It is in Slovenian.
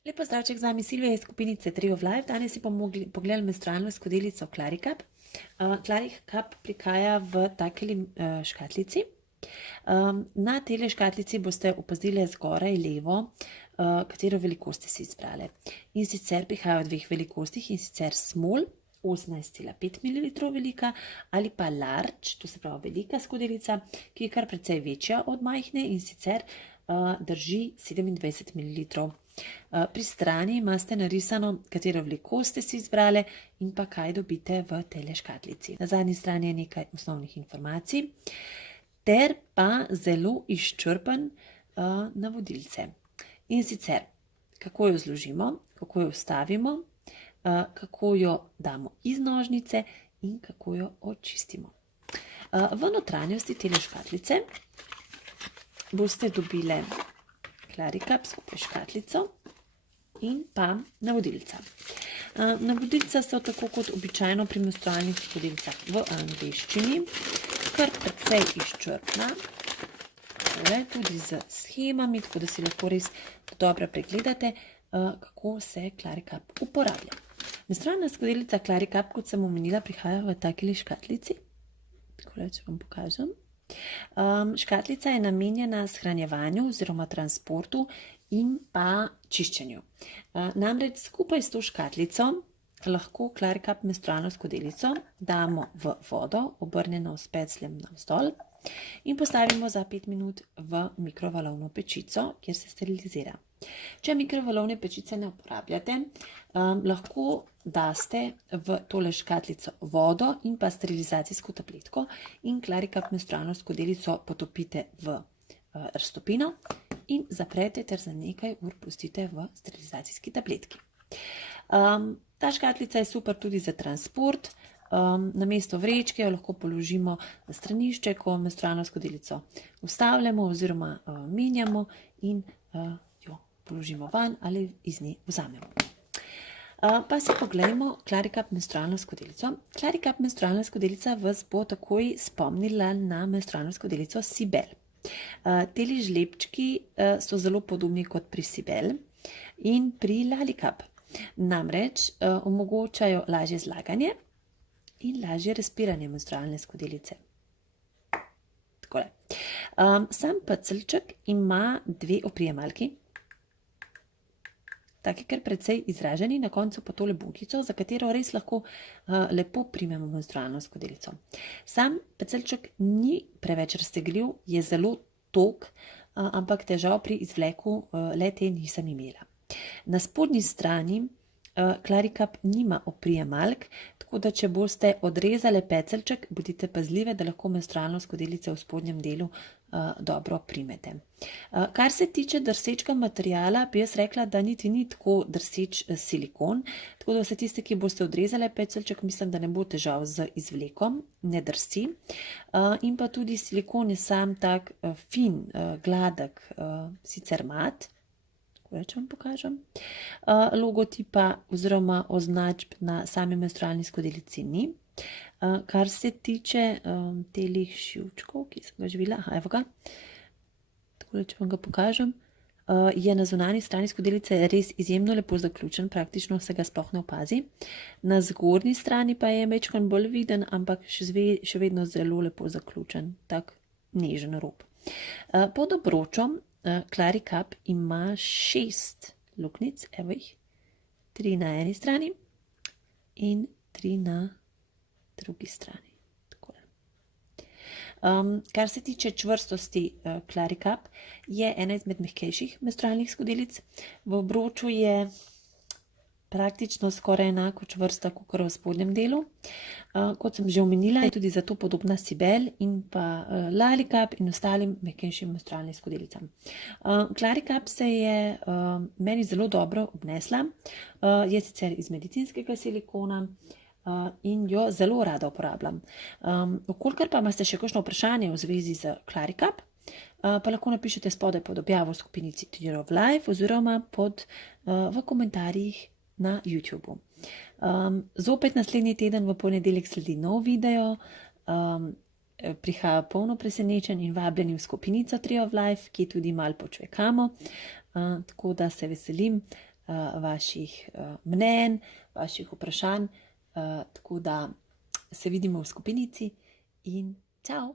Lepo zdravček, z vami Silvija iz skupinice Trio of Life. Danes si bomo pogledali menstrualno skodelico Claricap. Claricap prikaja v takeli škatlici. Na tele škatlici boste opazili zgoraj levo, katero velikost ste si izbrali. In sicer prihajajo v dveh velikostih, in sicer small, 18,5 ml velika, ali pa large, to se pravi velika skodelica, ki je kar precej večja od majhne, in sicer drži 27 ml. Pri strani imate narisano, katero velikost ste si izbrali in pa kaj dobite v tele škatlici. Na zadnji strani je nekaj osnovnih informacij ter pa zelo izčrpen navodilce. In sicer, kako jo zložimo, kako jo vstavimo, kako jo damo iz nožnice in kako jo očistimo. V notranjosti tele škatlice boste dobili Claricap skupaj škatlico in pa navodilca. Navodilca so tako kot običajno pri menstrualnih skodelicah v angleščini, kar precej izčrpna, tudi z schemami, tako da si lahko res dobro pregledate, kako se Claricap uporablja. Menstrualna skodelica Claricap, kot sem omenila, prihaja v takeli škatlici. Tako da, če vam pokažem. Škatlica je namenjena shranjevanju oziroma transportu in pa čiščenju. Namreč skupaj s to škatlico lahko Claricap menstrualno skodelico damo v vodo, obrnjeno s pecljem navzdol, in postavimo za 5 minut v mikrovalovno pečico, kjer se sterilizira. Če mikrovalovne pečice ne uporabljate, lahko daste v tole škatlico vodo in pa sterilizacijsko tabletko in Claricap menstrualno skodelico potopite v raztopino in zaprete ter za nekaj ur pustite v sterilizacijski tabletki. Ta škatlica je super tudi za transport. Namesto vrečke jo lahko položimo na stranišče, ko menstrualno skodelico vstavljamo oziroma menjamo in jo položimo van ali iz nje vzamemo. Pa si poglejmo Claricap menstrualno skodelico. Claricap menstrualna skodelica vas bo takoj spomnila na menstrualno skodelico Sibel. Teli žlepčki so zelo podobni kot pri Sibel in pri Lalicap. Namreč omogočajo lažje zlaganje in lažje respiranje menstrualne skodelice. Takole. Sam pecelček ima dve oprijemalki, taki kar precej izraženi, na koncu pa tole bunkico, za katero res lahko lepo primemo menstrualno skodelico. Sam pecelček ni preveč raztegljiv, je zelo tog, ampak težav pri izvleku le-te nisem imela. Na spodnji strani Claricap nima oprijemalk, tako da če boste odrezali pecelček, bodite pazljive, da lahko menstrualno skodelice v spodnjem delu dobro primete. Kar se tiče drsečka materijala, bi jaz rekla, da niti ni tako drseč silikon, tako da vse tiste, ki boste odrezali pecelček, mislim, da ne bo težav z izvlekom, ne drsi. In pa tudi silikon je sam tak fin, gladek, sicer mat. Če vam pokažem. Logotipa oziroma označb na sami menstrualni skodelici ni. Kar se tiče telih šivčkov, ki sem ga živela, evo ga, tako če vam ga pokažem, je na zunanji strani skodelice res izjemno lepo zaključen, praktično se ga sploh ne opazi. Na zgornji strani pa je majčkeno bolj viden, ampak še vedno zelo lepo zaključen, tak nežen rob. Pod obročom Claricap ima 6 luknjic, evo jih, 3 na eni strani in 3 na drugi strani. Kar se tiče čvrstosti Claricap, je ena izmed mehkejših menstrualnih skodelic. V obroču je praktično skoraj enako čvrsta kot v spodnjem delu. Kot sem že omenila, je tudi zato podobna Sibel in pa Lalicap in ostalim mehkejšim menstrualnim skodelicam. Claricap se je meni zelo dobro obnesla, je sicer iz medicinskega silikona in jo zelo rada uporabljam. Okolikor pa imate še kakšno vprašanje v zvezi z Claricap, pa lahko napišete spodaj pod objavo v skupinici Trio of Life oziroma v komentarjih na YouTubeu. Zopet naslednji teden v ponedeljek sledi nov video, prihaja polno presenečenj in vabljeni v skupinico Trio of Life, ki tudi malo počvekamo, tako da se veselim vaših mnenj, vaših vprašanj. Tako da se vidimo v skupinici in čau!